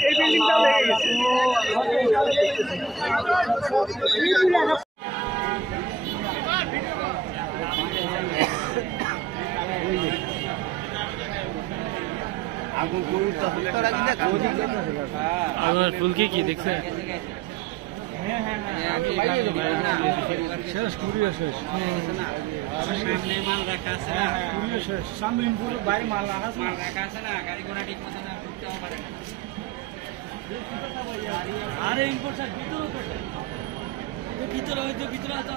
এই বিল্ডিংটা লেগে গেছে। আমার ফুলকি কি দেখছে শেষ কুড়িয়ে শেষ শেষ সামনে বাইরে মাল রাখা আছে না গাড়ি ঘোড়া ঠিক মতো না আরে ইম্পোর্ট ভিতরে হয়তো ভিতরে আছে